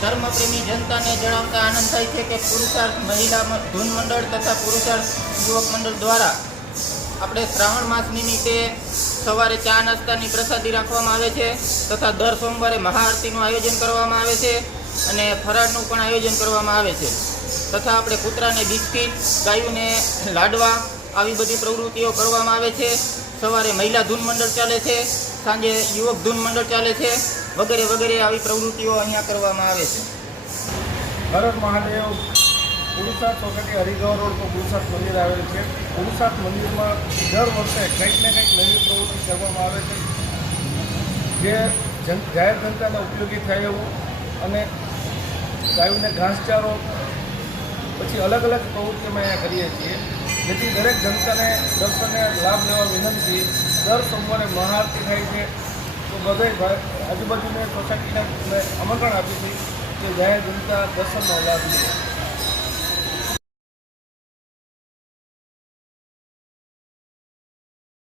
ધર્મપ્રેમી જનતાને જણાવતા આનંદ થાય છે કે પુરુષાર્થ મહિલા ધૂન મંડળ તથા પુરુષાર્થ યુવક મંડળ દ્વારા આપણે શ્રાવણ માસ નિમિત્તે સવારે ચા નાસ્તાની પ્રસાદી રાખવામાં આવે છે તથા દર સોમવારે મહાઆરતીનું આયોજન કરવામાં આવે છે. અને ફરાળનું પણ આયોજન કરવામાં આવે છે. તથા આપણે કૂતરાને બિસ્કિટ, ગાયોને લાડવા આવી બધી પ્રવૃત્તિઓ કરવામાં આવે છે. સવારે મહિલા ધૂન મંડળ ચાલે છે, સાંજે યુવક ધૂન મંડળ ચાલે છે, વગેરે વગેરે આવી પ્રવૃત્તિઓ અહીંયા કરવામાં આવે છે. ભરત મહાદેવ પુરુષાર્થ સોસાયટી હરિગવ રોડ પર પુરુષાર્થ મંદિર આવેલ છે. પુરુષાર્થ મંદિરમાં દર વર્ષે કંઈક ને કંઈક નવી પ્રવૃત્તિ કરવામાં આવે છે, જે જાહેર જનતાને ઉપયોગી થાય એવું અને ગાયોને ઘાસચારો પછી અલગ અલગ પ્રવૃત્તિ અમે અહીંયા કરીએ છીએ. જેથી દરેક જનતાને દર્શને લાભ લેવા વિનંતી, દર સોમવારે મહાઆરતી થાય છે. તો બધે આજુબાજુને સોસાયટીને આમંત્રણ આપીશું કે જાહેર જનતા, દર્શનનો લાભ લે.